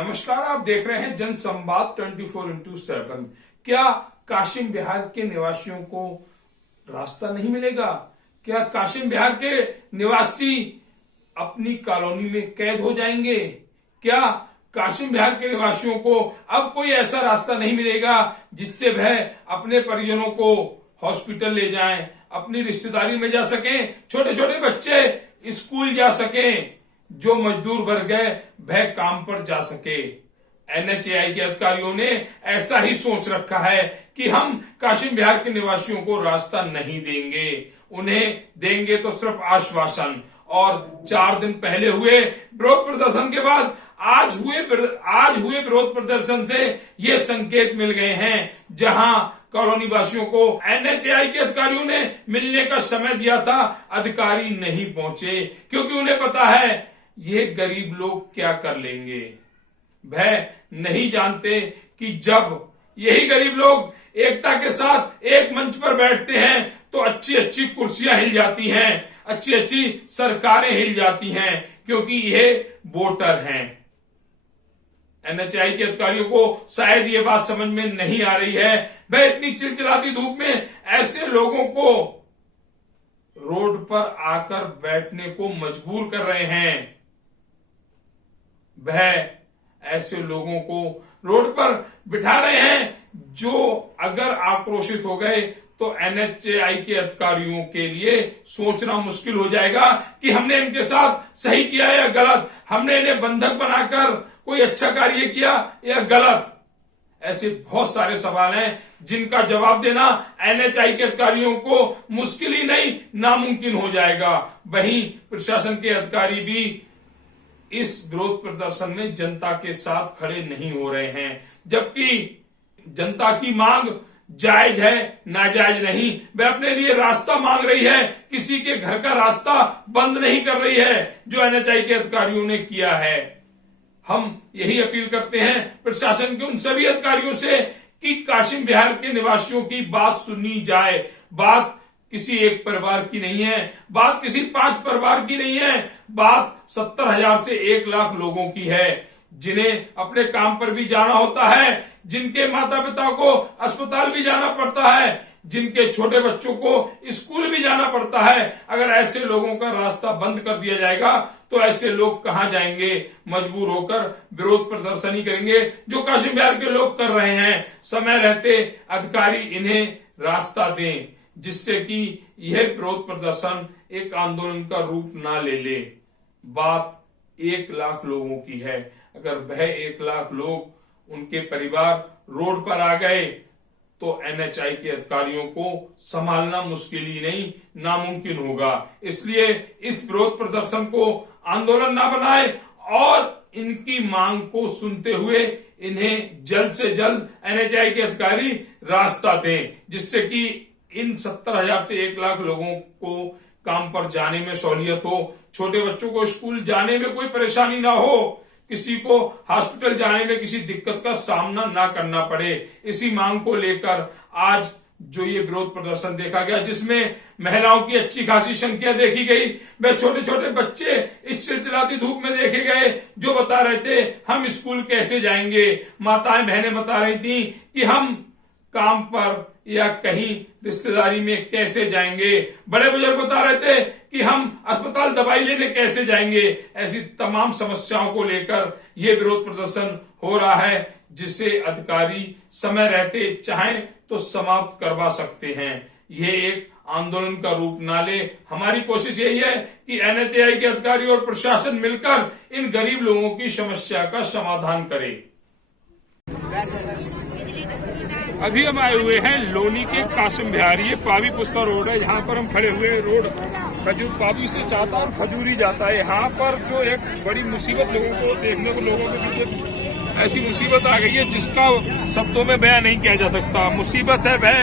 नमस्कार, आप देख रहे हैं जन संवाद 24x7। क्या काशिम बिहार के निवासियों को रास्ता नहीं मिलेगा? क्या काशिम बिहार के निवासी अपनी कॉलोनी में कैद हो जाएंगे? क्या काशिम बिहार के निवासियों को अब कोई ऐसा रास्ता नहीं मिलेगा जिससे वह अपने परिजनों को हॉस्पिटल ले जाएं, अपनी रिश्तेदारी में जा सकें, छोटे छोटे बच्चे स्कूल जा सकें, जो मजदूर वर्ग है वह काम पर जा सके? एनएचएआई के अधिकारियों ने ऐसा ही सोच रखा है कि हम काशिम बिहार के निवासियों को रास्ता नहीं देंगे, उन्हें देंगे तो सिर्फ आश्वासन। और 4 दिन पहले हुए विरोध प्रदर्शन के बाद आज हुए विरोध प्रदर्शन से ये संकेत मिल गए हैं, जहां कॉलोनी वासियों को एनएचएआई के अधिकारियों ने मिलने का समय दिया था, अधिकारी नहीं पहुंचे क्योंकि उन्हें पता है ये गरीब लोग क्या कर लेंगे। वह नहीं जानते कि जब यही गरीब लोग एकता के साथ एक मंच पर बैठते हैं तो अच्छी अच्छी कुर्सियां हिल जाती हैं, अच्छी अच्छी सरकारें हिल जाती हैं, क्योंकि ये वोटर हैं। एनएचएआई के अधिकारियों को शायद ये बात समझ में नहीं आ रही है। वह इतनी चिलचिलाती धूप में ऐसे लोगों को रोड पर आकर बैठने को मजबूर कर रहे हैं। वह ऐसे लोगों को रोड पर बिठा रहे हैं जो अगर आक्रोशित हो गए तो एनएचएआई के अधिकारियों के लिए सोचना मुश्किल हो जाएगा कि हमने इनके साथ सही किया या गलत, हमने इन्हें बंधक बनाकर कोई अच्छा कार्य किया या गलत। ऐसे बहुत सारे सवाल हैं जिनका जवाब देना एनएचएआई के अधिकारियों को मुश्किल ही नहीं नामुमकिन हो जाएगा। वहीं प्रशासन के अधिकारी भी इस विरोध प्रदर्शन में जनता के साथ खड़े नहीं हो रहे हैं, जबकि जनता की मांग जायज है, नाजायज नहीं। वह अपने लिए रास्ता मांग रही है, किसी के घर का रास्ता बंद नहीं कर रही है, जो एनएचएआई के अधिकारियों ने किया है। हम यही अपील करते हैं प्रशासन के उन सभी अधिकारियों से कि काशिम बिहार के निवासियों की बात सुनी जाए। बात किसी एक परिवार की नहीं है, बात किसी 5 परिवार की नहीं है, बात 70,000 से 1 लाख लोगों की है, जिन्हें अपने काम पर भी जाना होता है, जिनके माता पिता को अस्पताल भी जाना पड़ता है, जिनके छोटे बच्चों को स्कूल भी जाना पड़ता है। अगर ऐसे लोगों का रास्ता बंद कर दिया जाएगा तो ऐसे लोग कहां जाएंगे? मजबूर होकर विरोध प्रदर्शन ही करेंगे, जो काशिम बिहार के लोग कर रहे हैं। समय रहते अधिकारी इन्हें रास्ता दें, जिससे कि यह विरोध प्रदर्शन एक आंदोलन का रूप ना ले ले। बात 1 लाख लोगों की है। अगर वह 1 लाख लोग, उनके परिवार रोड पर आ गए तो एनएचएआई के अधिकारियों को संभालना मुश्किल ही नहीं नामुमकिन होगा। इसलिए इस विरोध प्रदर्शन को आंदोलन ना बनाए और इनकी मांग को सुनते हुए इन्हें जल्द से जल्द एनएचएआई के अधिकारी रास्ता दें, जिससे कि इन 70,000 से 1 लाख लोगों को काम पर जाने में सहूलियत हो, छोटे बच्चों को स्कूल जाने में कोई परेशानी ना हो, किसी को हॉस्पिटल जाने में किसी दिक्कत का सामना ना करना पड़े। इसी मांग को लेकर आज जो ये विरोध प्रदर्शन देखा गया, जिसमें महिलाओं की अच्छी खासी संख्या देखी गई, वे छोटे छोटे बच्चे इस चिलचिलाती धूप में देखे गए, जो बता रहे थे हम स्कूल कैसे जाएंगे। माताएं बहनें बता रही थी कि हम काम पर या कहीं रिश्तेदारी में कैसे जाएंगे। बड़े बुजुर्ग बता रहे थे कि हम अस्पताल दवाई लेने कैसे जाएंगे। ऐसी तमाम समस्याओं को लेकर यह विरोध प्रदर्शन हो रहा है, जिसे अधिकारी समय रहते चाहें तो समाप्त करवा सकते हैं। ये एक आंदोलन का रूप ना ले। हमारी कोशिश यही है कि एनएचएआई के अधिकारी और प्रशासन मिलकर इन गरीब लोगों की समस्या का समाधान करे। अभी हम आए हुए हैं लोनी के काशिम बिहार, ये पावी पुस्ता रोड है, यहाँ पर हम खड़े हुए। रोड खजूर पावी से जाता है और खजूरी जाता है। यहाँ पर जो एक बड़ी मुसीबत लोगों को देखने को, लोगों के पीछे ऐसी मुसीबत आ गई है जिसका शब्दों में बयान नहीं किया जा सकता। मुसीबत है वह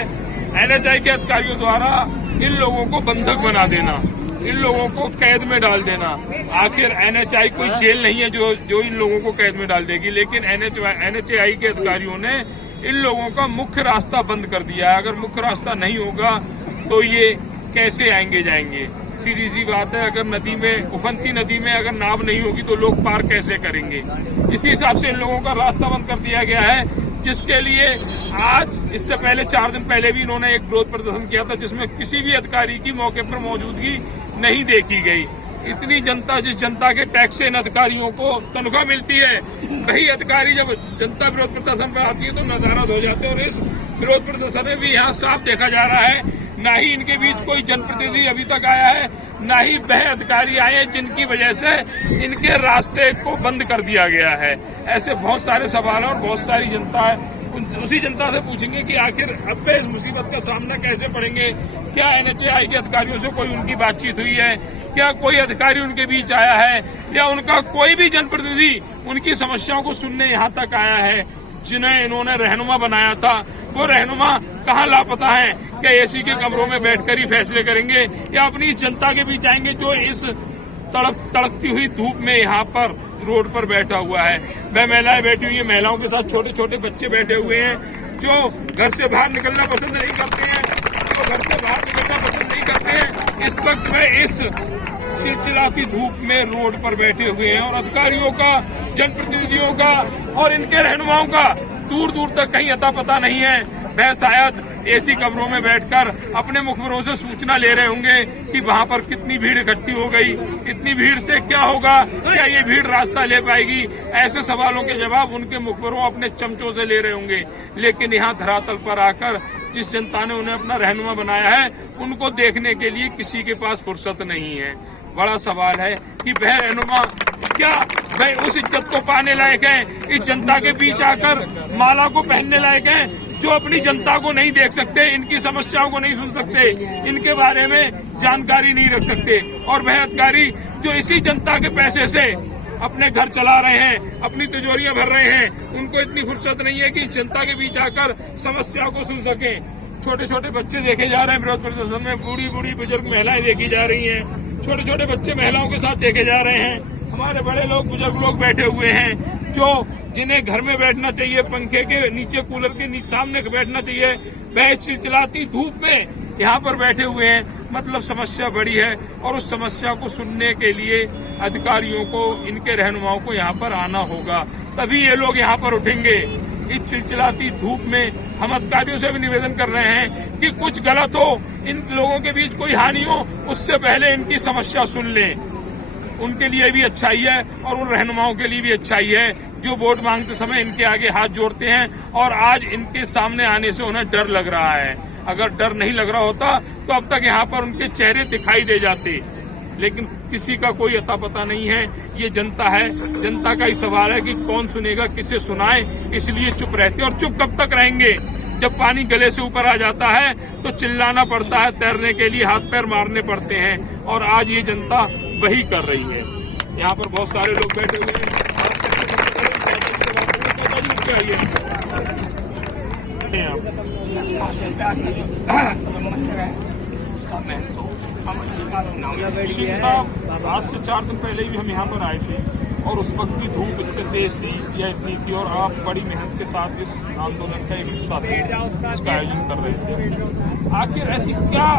एनएचएआई के अधिकारियों द्वारा इन लोगों को बंधक बना देना, इन लोगों को कैद में डाल देना। आखिर एनएचएआई कोई जेल नहीं है जो इन लोगों को कैद में डाल देगी, लेकिन एनएचएआई के अधिकारियों ने इन लोगों का मुख्य रास्ता बंद कर दिया है। अगर मुख्य रास्ता नहीं होगा तो ये कैसे आएंगे जाएंगे? सीधी सी बात है, अगर नदी में, उफनती नदी में अगर नाव नहीं होगी तो लोग पार कैसे करेंगे। इसी हिसाब से इन लोगों का रास्ता बंद कर दिया गया है, जिसके लिए आज इससे पहले 4 दिन पहले भी इन्होंने एक विरोध प्रदर्शन किया था, जिसमें किसी भी अधिकारी की मौके पर मौजूदगी नहीं देखी गई। इतनी जनता, जिस जनता के टैक्स से इन अधिकारियों को तनख्वाह मिलती है, वही अधिकारी जब जनता विरोध प्रदर्शन पर आती है तो नदारद हो जाते हैं। और इस विरोध प्रदर्शन में भी यहाँ साफ देखा जा रहा है, ना ही इनके बीच कोई जनप्रतिनिधि अभी तक आया है, ना ही वह अधिकारी आए हैं जिनकी वजह से इनके रास्ते को बंद कर दिया गया है। ऐसे बहुत सारे सवाल हैं और बहुत सारी जनता है, उसी जनता से पूछेंगे कि आखिर अब वे इस मुसीबत का सामना कैसे पड़ेंगे। क्या NHAI के अधिकारियों से कोई उनकी बातचीत हुई है? क्या कोई अधिकारी उनके बीच आया है, या उनका कोई भी जनप्रतिनिधि उनकी समस्याओं को सुनने यहाँ तक आया है? जिन्हें इन्होंने रहनुमा बनाया था, वो रहनुमा कहाँ लापता है? क्या AC के कमरों में बैठकर ही फैसले करेंगे, या अपनी जनता के बीच आएंगे जो इस तड़कती हुई धूप में यहाँ पर रोड पर बैठा हुआ है? वह महिलाएं बैठी हुई है, महिलाओं के साथ छोटे छोटे बच्चे बैठे हुए हैं, जो घर से बाहर निकलना पसंद नहीं करते हैं, इस वक्त में इस चिलचिलाती धूप में रोड पर बैठे हुए हैं। और अधिकारियों का, जनप्रतिनिधियों का और इनके रहनुमाओं का दूर दूर तक कहीं अता पता नहीं है। वह शायद AC कमरों में बैठकर अपने मुखबरों से सूचना ले रहे होंगे कि वहां पर कितनी भीड़ इकट्ठी हो गई, इतनी भीड़ से क्या होगा, क्या ये भीड़ रास्ता ले पाएगी। ऐसे सवालों के जवाब उनके मुखबरों अपने चमचों से ले रहे होंगे। लेकिन यहाँ धरातल पर आकर जिस जनता ने उन्हें अपना रहनुमा बनाया है, उनको देखने के लिए किसी के पास फुर्सत नहीं है। बड़ा सवाल है कि वह रहनुमा क्या वह उस इज्जत को पाने लायक है, इस जनता के बीच आकर माला को पहनने लायक है, जो अपनी जनता को नहीं देख सकते, इनकी समस्याओं को नहीं सुन सकते, इनके बारे में जानकारी नहीं रख सकते। और वह अधिकारी जो इसी जनता के पैसे से अपने घर चला रहे हैं, अपनी तिजोरियां भर रहे हैं, उनको इतनी फुर्सत नहीं है कि जनता के बीच आकर समस्याओं को सुन सके। छोटे छोटे बच्चे देखे जा रहे हैं विरोध प्रदर्शन में, बूढ़ी बूढ़ी बुजुर्ग महिलाएं देखी जा रही हैं, छोटे छोटे बच्चे महिलाओं के साथ देखे जा रहे हैं, हमारे बड़े लोग, बुजुर्ग लोग बैठे हुए हैं, जो जिन्हें घर में बैठना चाहिए, पंखे के नीचे, कूलर के नीचे सामने बैठना चाहिए, वह चिलचिलाती धूप में यहाँ पर बैठे हुए हैं। मतलब समस्या बड़ी है, और उस समस्या को सुनने के लिए अधिकारियों को, इनके रहनुमाओं को यहाँ पर आना होगा, तभी ये लोग यहाँ पर उठेंगे। इस चिलचिलाती धूप में हम अधिकारियों से भी निवेदन कर रहे हैं कि कुछ गलत हो, इन लोगों के बीच कोई हानि हो, उससे पहले इनकी समस्या सुन लें। उनके लिए भी अच्छाई है और उन रहनुमाओं के लिए भी अच्छाई है, जो वोट मांगते समय इनके आगे हाथ जोड़ते हैं, और आज इनके सामने आने से उन्हें डर लग रहा है। अगर डर नहीं लग रहा होता तो अब तक यहाँ पर उनके चेहरे दिखाई दे जाते, लेकिन किसी का कोई अता पता नहीं है। ये जनता है, जनता का ही सवाल है कि कौन सुनेगा, किसे सुनाए, इसलिए चुप रहते। और चुप कब तक रहेंगे? जब पानी गले से ऊपर आ जाता है तो चिल्लाना पड़ता है, तैरने के लिए हाथ पैर मारने पड़ते हैं, और आज ये जनता वही कर रही है। यहाँ पर बहुत सारे लोग बैठे हुए हैं, सिंह साहब, आज से 4 दिन पहले भी हम यहाँ पर आए थे, और उस वक्त की धूप इससे तेज थी या इतनी थी, और आप बड़ी मेहनत के साथ इस आंदोलन का एक हिस्सा थे, इसका आयोजन कर रहे थे। आखिर ऐसी क्या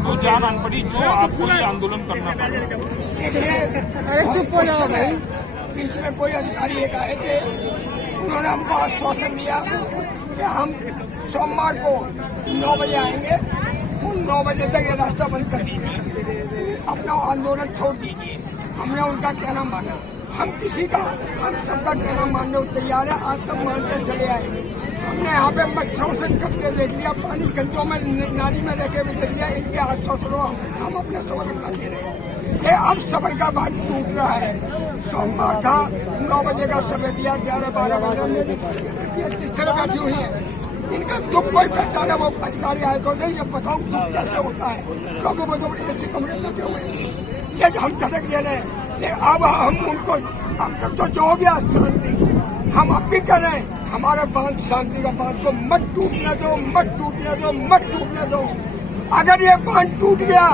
वो जान आन पड़ी जो आपको ये आंदोलन करना पड़ा? अरे चुप हो जाओ भाई। बीच में कोई अधिकारी एक आए थे, उन्होंने हमको आश्वासन दिया कि हम सोमवार को 9 बजे आएंगे, उन 9 बजे तक ये रास्ता बंद कर दीजिए, अपना आंदोलन छोड़ दीजिए। हमने उनका कहना माना, हम सबका कहना मानने को तैयार है, आज तक मानते चले आए। हमने यहाँ पे मच्छरों से कट के देख लिया, पानी गंदों में नाली में रखे हुए देख लिया, इनके आश्वासनों हम अपने सबर बना दे रहे हैं। ये अब सबर का बांध टूट रहा है। सोमवार था, 9 बजे का समय दिया, 11-12 बजे में किस तरह बैठी हुई है, इनका दुख कोई पहचाना। वो अधिकारी आए तो ये बताओ दुख कैसे होता है, क्योंकि वो तो ऐसे कमरे लगे हुए हैं, ये हम झटक ले रहे हैं। अब हम उनको, अब तक तो जो हो गया शांति, हम अब भी कर रहे हैं, हमारा बांध शांति का बांध को मत टूटने दो, मत टूटने दो, मत टूटने दो। अगर ये बांध टूट गया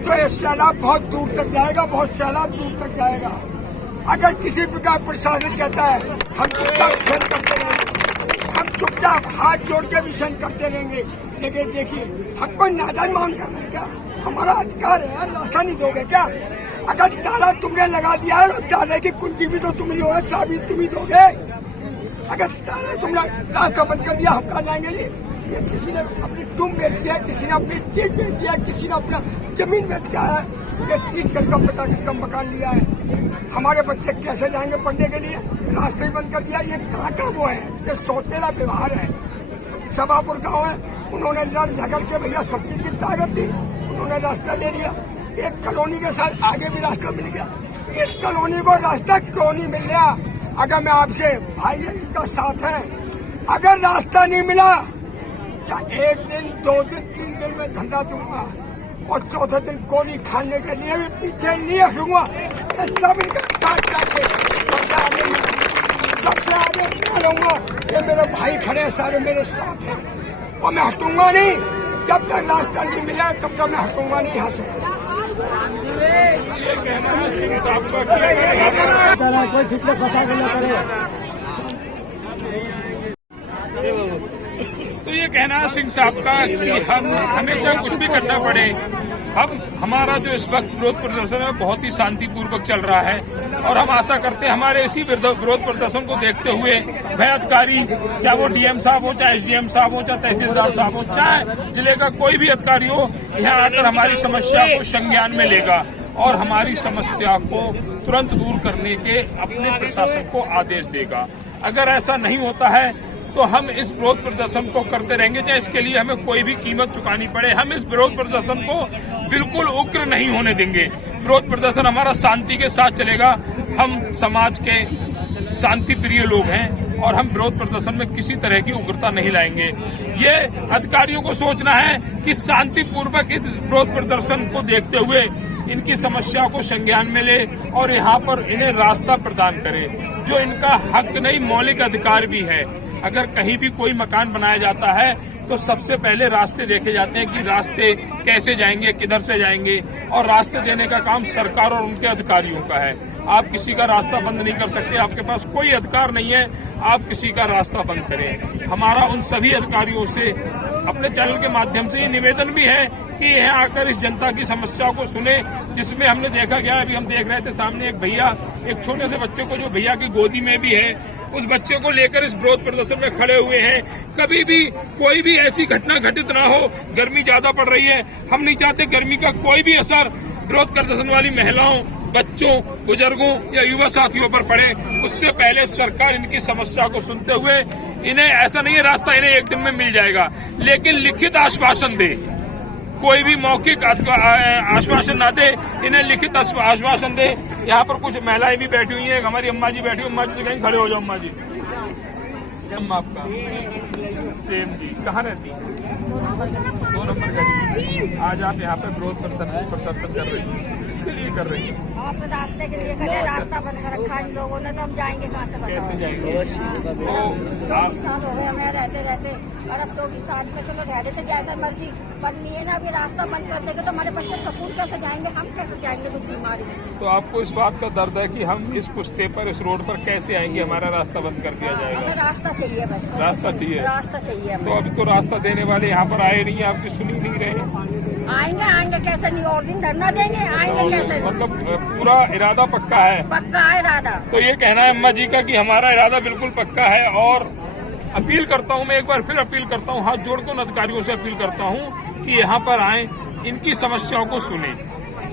तो ये सैलाब बहुत दूर तक जाएगा, बहुत सैलाब दूर तक जाएगा। अगर किसी प्रकार प्रशासन कहता है हम चुपचाप सहन करते रहेंगे, हम चुपचाप हाथ जोड़ के भी सहन करते रहेंगे, लेकिन देखिए हम कोई नादान मांग कर रहे हैं क्या? हमारा अधिकार है, रास्ता नहीं दोगे क्या? अगर ताला तुमने लगा दिया है तो ताले की कुंजी भी तो तुम ही दोगे, चाबी तुम ही दोगे। अगर ताला तुमने रास्ता बंद कर दिया, हम कहाँ जाएंगे? ये किसी ने अपनी टूम बेची है, किसी ने अपनी चीज बेची है, किसी ने अपना जमीन बेच के आया है, ये 30 गज का 50 गज का मकान लिया है। हमारे बच्चे कैसे जाएंगे पढ़ने के लिए? रास्ते बंद कर दिया। ये कहाँ का वो है? ये सौतेला व्यवहार है। सभापुर गाँव है, उन्होंने लड़ झगड़ के भैया सब चीज की ताकत थी, उन्होंने रास्ता ले लिया। एक कॉलोनी के साथ आगे भी रास्ता मिल गया, इस कॉलोनी को रास्ता क्यों नहीं मिल रहा? अगर मैं आपसे भाई इनका साथ है, अगर रास्ता नहीं मिला, चाहे 1 दिन 2 दिन 3 दिन में धंधा दूंगा और चौथे दिन गोली खाने के लिए भी पीछे नहीं हटूंगा। सब इनका साथ चाहिए, सबसे आगे मैं रहूंगा। ये मेरे भाई खड़े सारे मेरे साथ हैं और मैं हटूंगा नहीं। जब तक रास्ता नहीं मिला तब तक मैं हटूंगा नहीं यहाँ से। ये कहना है सिंह साहब का कि कोई फिक्र फंसा के न करे। तो ये कहना है सिंह साहब का कि हमें चाहे कुछ भी करना पड़े, हमारा जो इस वक्त विरोध प्रदर्शन है बहुत ही शांतिपूर्वक चल रहा है और हम आशा करते हैं हमारे इसी विरोध प्रदर्शन को देखते हुए वह अधिकारी, चाहे वो डीएम साहब हो, चाहे एसडीएम साहब हो, चाहे तहसीलदार साहब हो, चाहे जिले का कोई भी अधिकारी हो, यहाँ आकर हमारी समस्या को संज्ञान में लेगा और हमारी समस्या को तुरंत दूर करने के अपने प्रशासन को आदेश देगा। अगर ऐसा नहीं होता है तो हम इस विरोध प्रदर्शन को करते रहेंगे, चाहे इसके लिए हमें कोई भी कीमत चुकानी पड़े। हम इस विरोध प्रदर्शन को बिल्कुल उग्र नहीं होने देंगे। विरोध प्रदर्शन हमारा शांति के साथ चलेगा। हम समाज के शांति प्रिय लोग हैं और हम विरोध प्रदर्शन में किसी तरह की उग्रता नहीं लाएंगे। ये अधिकारियों को सोचना है कि शांतिपूर्वक इस विरोध प्रदर्शन को देखते हुए इनकी समस्या को संज्ञान में ले और यहाँ पर इन्हें रास्ता प्रदान करे, जो इनका हक नहीं मौलिक अधिकार भी है। अगर कहीं भी कोई मकान बनाया जाता है तो सबसे पहले रास्ते देखे जाते हैं कि रास्ते कैसे जाएंगे, किधर से जाएंगे, और रास्ते देने का काम सरकार और उनके अधिकारियों का है। आप किसी का रास्ता बंद नहीं कर सकते, आपके पास कोई अधिकार नहीं है आप किसी का रास्ता बंद करें। हमारा उन सभी अधिकारियों से अपने चैनल के माध्यम से ये निवेदन भी है कि यहाँ आकर इस जनता की समस्या को सुने, जिसमें हमने देखा गया, अभी हम देख रहे थे सामने एक भैया, एक छोटे से बच्चे को जो भैया की गोदी में भी है, उस बच्चे को लेकर इस विरोध प्रदर्शन में खड़े हुए हैं। कभी भी कोई भी ऐसी घटना घटित ना हो। गर्मी ज्यादा पड़ रही है, हम नहीं चाहते गर्मी का कोई भी असर विरोध प्रदर्शन वाली महिलाओं, बच्चों, बुजुर्गों या युवा साथियों पर पड़े। उससे पहले सरकार इनकी समस्या को सुनते हुए इन्हें, ऐसा नहीं है रास्ता इन्हें 1 दिन में मिल जाएगा, लेकिन लिखित आश्वासन दे। कोई भी मौखिक आश्वासन ना दे, इन्हें लिखित आश्वासन दे। यहाँ पर कुछ महिलाएं भी बैठी हुई हैं, हमारी अम्मा जी बैठी हुई। अम्मा जी से कहीं खड़े हो जाओ। अम्मा जी, अम्मा आपका प्रेम जी कहाँ रहती है? 2 नंबर गली। आज आप यहाँ पे विरोध प्रदर्शन कर रही हैं, किसके लिए कर रही हैं? आप रास्ते के लिए खड़े, रास्ता बंद कर रखा इन लोगों ने, तो हम जाएंगे कहाँ से? कैसे जाएंगे? 24 साल हो गए हमें रहते और अब 24 साल में चलो रह देते जैसा मर्जी, पर नहीं है ना। अभी रास्ता बंद कर देंगे तो हमारे बच्चे स्कूल कैसे जाएंगे, हम कैसे जाएंगे कुछ बीमारी? तो आपको इस बात का दर्द है कि हम इस पुश्ते पर, इस रोड पर कैसे आएंगे? हमारा रास्ता बंद कर दिया जाएगा। हमें रास्ता चाहिए, बस रास्ता चाहिए, रास्ता चाहिए हमें। तो अभी तो रास्ता देने वाले यहाँ पर आए नहीं, आपकी सुनी नहीं रहे। आएंगे कैसे? नहीं और दिन धरना देंगे, आएंगे कैसे? मतलब पूरा इरादा पक्का है? पक्का है इरादा। तो ये कहना है अम्मा जी का कि हमारा इरादा बिल्कुल पक्का है। और अपील करता हूँ, मैं एक बार फिर अपील करता हूँ, हाथ जोड़कर उन अधिकारियों से अपील करता हूँ कि यहाँ पर आए, इनकी समस्याओं को सुने।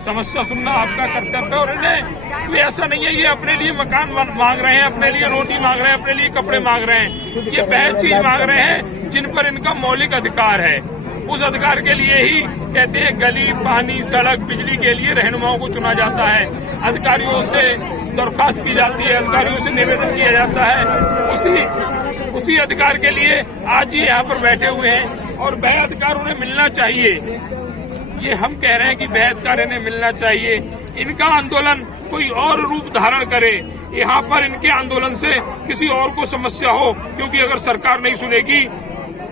समस्या सुनना आपका कर्तव्य है और इन्हें कोई ऐसा नहीं है ये अपने लिए मकान मांग रहे हैं, अपने लिए रोटी मांग रहे हैं, अपने लिए कपड़े मांग रहे हैं। ये वह चीज मांग रहे हैं जिन पर इनका मौलिक अधिकार है। उस अधिकार के लिए ही कहते हैं गली, पानी, सड़क, बिजली के लिए रहनुमाओं को चुना जाता है। अधिकारियों से दरख्वास्त की जाती है, अधिकारियों से निवेदन किया जाता है। उसी अधिकार के लिए आज ये यहाँ पर बैठे हुए हैं और वह अधिकार उन्हें मिलना चाहिए। ये हम कह रहे हैं कि वह अधिकार इन्हें मिलना चाहिए। इनका आंदोलन कोई और रूप धारण करे, यहाँ पर इनके आंदोलन से किसी और को समस्या हो, क्योंकि अगर सरकार नहीं सुनेगी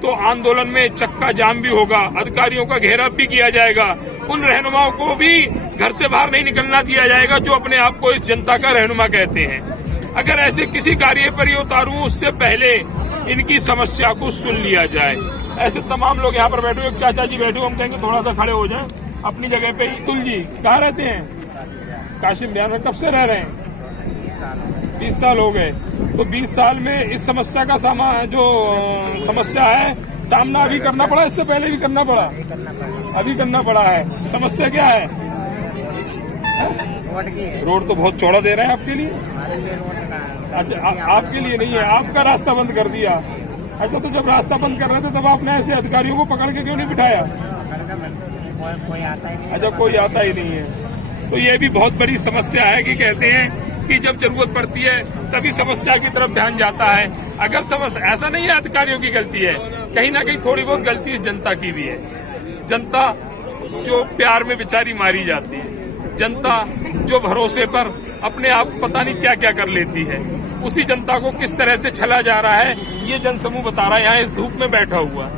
तो आंदोलन में चक्का जाम भी होगा, अधिकारियों का घेराव भी किया जाएगा, उन रहनुमाओं को भी घर से बाहर नहीं निकलना दिया जाएगा जो अपने आप को इस जनता का रहनुमा कहते हैं। अगर ऐसे किसी कार्य पर ये उतारूं उससे पहले इनकी समस्या को सुन लिया जाए। ऐसे तमाम लोग यहाँ पर बैठे, एक चाचा जी बैठे, हम कहेंगे थोड़ा सा खड़े हो जाएं। अपनी जगह पे तुल जी कहाँ रहते हैं? काशिम बिहार में। कब से रह रहे हैं? 20 साल हो गए। तो 20 साल में इस समस्या का समस्या है सामना अभी करना पड़ा, इससे पहले भी करना पड़ा? अभी करना पड़ा है। समस्या क्या है? रोड तो बहुत चौड़ा दे रहे हैं आपके लिए। अच्छा, आपके लिए नहीं है, आपका रास्ता बंद कर दिया। अच्छा, तो जब रास्ता बंद कर रहे थे तब आपने ऐसे अधिकारियों को पकड़ के क्यों नहीं बिठाया? अच्छा, कोई आता ही नहीं है। तो ये भी बहुत बड़ी समस्या है कि कहते हैं कि जब जरूरत पड़ती है तभी समस्या की तरफ ध्यान जाता है। अगर समस्या, ऐसा नहीं है अधिकारियों की गलती है, कहीं ना कहीं थोड़ी बहुत गलती इस जनता की भी है। जनता जो प्यार में बेचारी मारी जाती है, जनता जो भरोसे पर अपने आप पता नहीं क्या क्या कर लेती है, उसी जनता को किस तरह से छला जा रहा है ये जनसमूह बता रहा है। यहाँ इस धूप में बैठा हुआ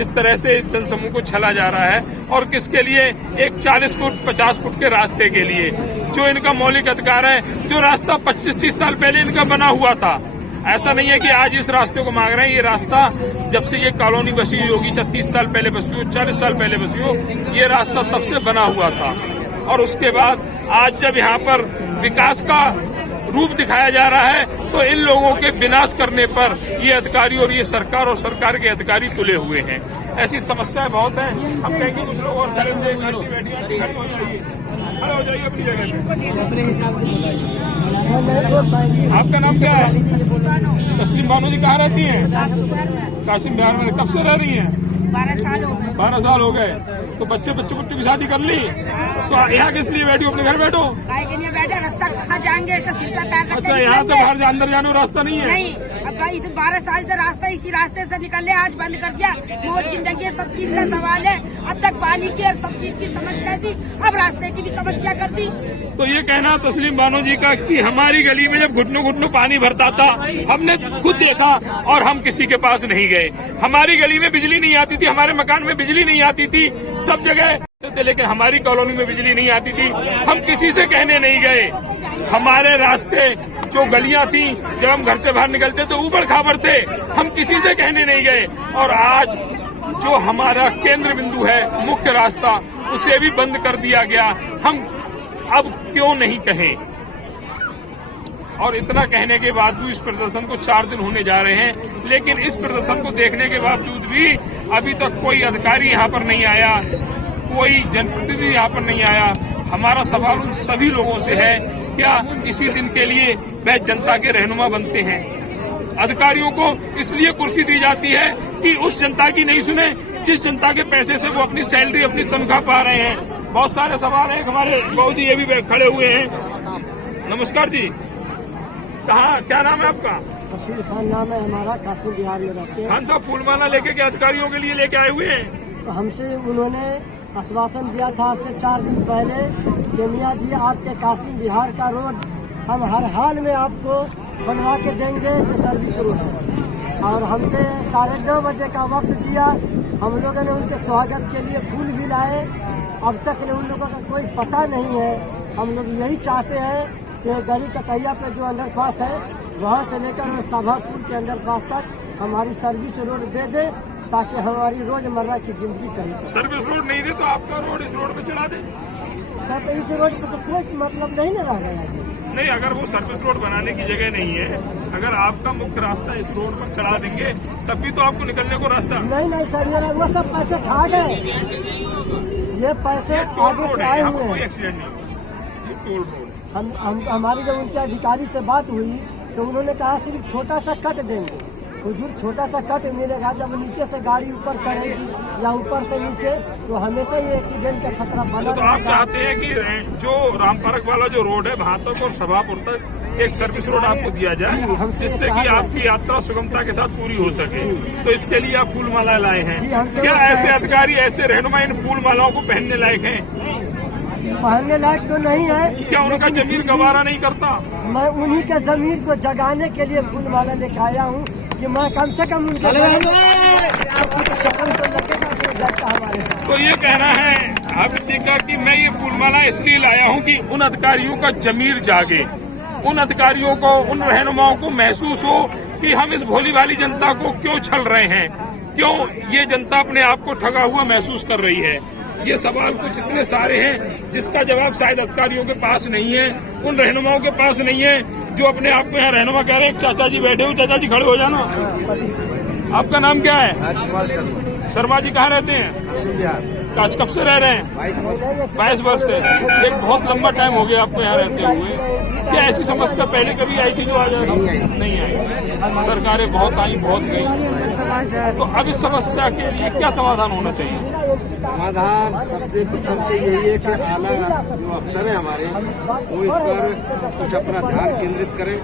इस तरह से जनसमूह को छला जा रहा है। और किसके लिए? एक 40 फुट 50 फुट के रास्ते के लिए, जो इनका मौलिक अधिकार है, जो रास्ता 25-30 साल पहले इनका बना हुआ था। ऐसा नहीं है कि आज इस रास्ते को मांग रहे हैं। ये रास्ता जब से ये कॉलोनी बसी हुई होगी, 30 साल पहले बसी हो, 40 साल पहले बसी हो, ये रास्ता तब से बना हुआ था। और उसके बाद आज जब यहाँ पर विकास का रूप दिखाया जा रहा है तो इन लोगों के विनाश करने पर ये अधिकारी और ये सरकार और सरकार के अधिकारी तुले हुए हैं। ऐसी समस्याएं बहुत हैं। हम कहेंगे कुछ लोग और खड़े हो जाइए अपनी जगह पे। आपका नाम क्या है? तस्लीम बानो जी कहाँ रहती हैं? काशिम बिहार में। कब से रह रही हैं? 12 साल हो गए। 12 साल हो गए। तो बच्चों की शादी कर ली, तो यहाँ किस लिए बैठी? अपने घर बैठो। बैठे रास्ता कहाँ जाएंगे? तो सिर पे पैर। अच्छा, यहाँ से बाहर अंदर जाने का रास्ता नहीं है? नहीं, अब भाई 12 साल से रास्ता इसी रास्ते से निकले, आज बंद कर दिया। बहुत जिंदगी सब चीज का सवाल है। अब तक पानी की और सब चीज की समस्या थी, अब रास्ते की भी समस्या कर दी। तो ये कहना तस्लीम बानो जी का कि हमारी गली में जब घुटनों घुटनों पानी भरता था, हमने खुद देखा और हम किसी के पास नहीं गए। हमारी गली में बिजली नहीं आती थी, हमारे मकान में बिजली नहीं आती थी, सब जगह थे, लेकिन हमारी कॉलोनी में बिजली नहीं आती थी। हम किसी से कहने नहीं गए। हमारे रास्ते जो गलियां थी, जब हम घर से बाहर निकलते तो ऊबड़ खाबड़ थे, हम किसी से कहने नहीं गए। और आज जो हमारा केंद्र बिंदु है, मुख्य रास्ता, उसे भी बंद कर दिया गया। हम अब क्यों नहीं कहें? और इतना कहने के बाद भी इस प्रदर्शन को 4 दिन होने जा रहे हैं, लेकिन इस प्रदर्शन को देखने के बावजूद भी अभी तक कोई अधिकारी यहाँ पर नहीं आया, कोई जनप्रतिनिधि यहाँ पर नहीं आया। हमारा सवाल उन सभी लोगों से है, क्या इसी दिन के लिए वह जनता के रहनुमा बनते हैं? अधिकारियों को इसलिए कुर्सी दी जाती है कि उस जनता की नहीं सुने जिस जनता के पैसे से वो अपनी सैलरी, अपनी तनख्वाह पा रहे हैं। बहुत सारे सवाल हैं। हमारे बहू जी ये भी खड़े हुए हैं। नमस्कार जी, कहाँ, क्या नाम है आपका? कासिम खान नाम है हमारा, कासिम बिहार में रहते हैं। खान साहब, फूलमाला लेके के अधिकारियों के लिए लेके आए हुए हैं? तो हमसे उन्होंने आश्वासन दिया था आज से 4 दिन पहले कि मियाँ जी आपके कासिम बिहार का रोड हम हर हाल में आपको बनवा के देंगे, जो सर्विस रोड है। और हमसे 9:30 बजे का वक्त दिया। हम लोगों ने उनके स्वागत के लिए फूल भी लाए। अब तक उन लोगों का कोई पता नहीं है। हम लोग यही चाहते हैं कि गली कटैया पे जो अंडरपास है, वहाँ से लेकर सभापुर के अंडरपास तक हमारी सर्विस रोड दे दे, ताकि हमारी रोजमर्रा की जिंदगी सही हो। सर्विस रोड नहीं दे तो आपका रोड इस रोड पे चढ़ा दे। सर, तो इस रोड पर कोई मतलब नहीं ना रह गया जी। नहीं, अगर वो सर्विस रोड बनाने की जगह नहीं है, अगर आपका मुख्य रास्ता इस रोड पर चढ़ा देंगे तब भी तो आपको निकलने को रास्ता। नहीं सर, ये वो सब पैसे खा गए। ये पैसे आगे से आए हुए कोई हैं। एक्सीडेंट नहीं, ये टोल रोड। हमारी जब उनके अधिकारी से बात हुई तो उन्होंने कहा सिर्फ छोटा सा कट देंगे। हुजूर, छोटा सा कट मिलेगा, जब नीचे से गाड़ी ऊपर चढ़ेगी या ऊपर से नीचे तो हमेशा ये एक्सीडेंट का खतरा बना तो आप चाहते हैं कि जो रामपार्क वाला जो रोड है वहाँ तक और सभापुर तक एक सर्विस रोड आपको दिया जाए, जिससे कि आपकी यात्रा सुगमता के साथ पूरी हो सके। तो इसके लिए आप फूल माला लाए हैं। क्या ऐसे अधिकारी, ऐसे रहनुमा इन फूल मालाओं को पहनने लायक हैं? पहनने लायक तो नहीं है। क्या उनका जमीर गवारा नहीं करता? मैं उन्हीं के जमीर को जगाने के लिए फूल माला लेके आया हूँ कि मैं कम से कम उनके तो ये कहना है हाफिज जी का कि मैं ये फूलमाला इसलिए लाया हूँ कि उन अधिकारियों का जमीर जागे, उन अधिकारियों को, उन रहनुमाओं को महसूस हो कि हम इस भोली भाली जनता को क्यों छल रहे हैं, क्यों ये जनता अपने आप को ठगा हुआ महसूस कर रही है। ये सवाल कुछ इतने सारे हैं जिसका जवाब शायद अधिकारियों के पास नहीं है, उन रहनुमाओं के पास नहीं है जो अपने आप को यहाँ रहनुमा कह रहे हैं। चाचा जी बैठे हो, चाचा जी खड़े हो जाना। आपका नाम क्या है? शर्मा जी कहाँ रहते हैं? आज कब से रह रहे हैं? 22 वर्ष से। एक बहुत लंबा टाइम हो गया आपको यहाँ रहते हुए। क्या ऐसी समस्या पहले कभी आई थी जो आज नहीं आई? सरकारें बहुत आई, बहुत गई, तो अब इस समस्या के लिए क्या समाधान होना चाहिए? समाधान सबसे प्रथम तो यही है कि आला जो अफसर है हमारे, वो इस पर कुछ अपना ध्यान केंद्रित करें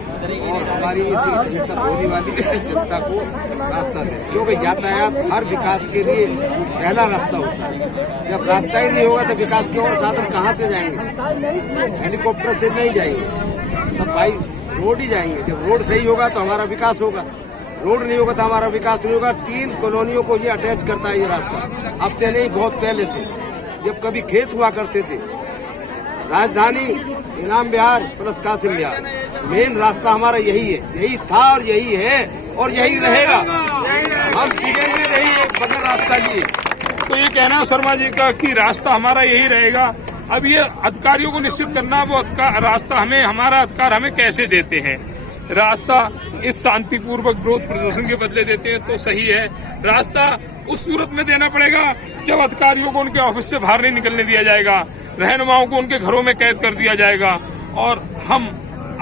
और हमारी इस जनता होने वाली जनता को रास्ता दें, क्योंकि यातायात हर विकास के लिए पहला रास्ता होता है। जब रास्ता ही नहीं होगा तो विकास के और साधन कहाँ से जाएंगे? हेलीकॉप्टर से नहीं जाएंगे, सब भाई रोड ही जाएंगे। जब रोड सही होगा तो हमारा विकास होगा, रोड नहीं होगा तो हमारा विकास नहीं होगा। 3 कॉलोनियों को ये अटैच करता है ये रास्ता। अब से नहीं, बहुत पहले से, जब कभी खेत हुआ करते थे, राजधानी इनाम बिहार प्लस कासिम बिहार, मेन रास्ता हमारा यही है, यही था और यही है और यही रहेगा। हम टिकेंगे नहीं बगैर रास्ता लिए। तो ये कहना है शर्मा जी का कि रास्ता हमारा यही रहेगा। अब ये अधिकारियों को निश्चित करना, वो रास्ता हमें, हमारा अधिकार हमें कैसे देते हैं। रास्ता इस शांतिपूर्वक विरोध प्रदर्शन के बदले देते हैं तो सही है। रास्ता उस सूरत में देना पड़ेगा जब अधिकारियों को उनके ऑफिस से बाहर नहीं निकलने दिया जाएगा, रहनुमाओं को उनके घरों में कैद कर दिया जाएगा और हम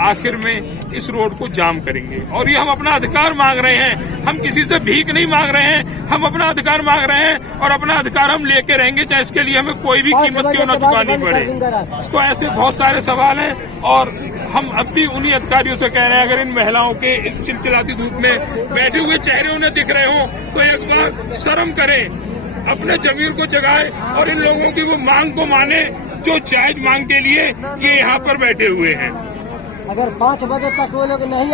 आखिर में इस रोड को जाम करेंगे। और ये हम अपना अधिकार मांग रहे हैं, हम किसी से भीख नहीं मांग रहे हैं, हम अपना अधिकार मांग रहे हैं और अपना अधिकार हम लेके रहेंगे, चाहे इसके लिए हमें कोई भी कीमत क्यों न चुकानी पड़े। तो ऐसे बहुत सारे सवाल हैं और हम अब भी उन्हीं अधिकारियों से कह रहे हैं, अगर इन महिलाओं के इस चिलचिलाती धूप में बैठे हुए चेहरे उन्हें दिख रहे हो तो एक बार शर्म करें, अपने जमीर को जगाए और इन लोगों की वो मांग को माने जो जायज मांग के लिए ये यहाँ पर बैठे हुए हैं। अगर 5 बजे तक वो लोग नहीं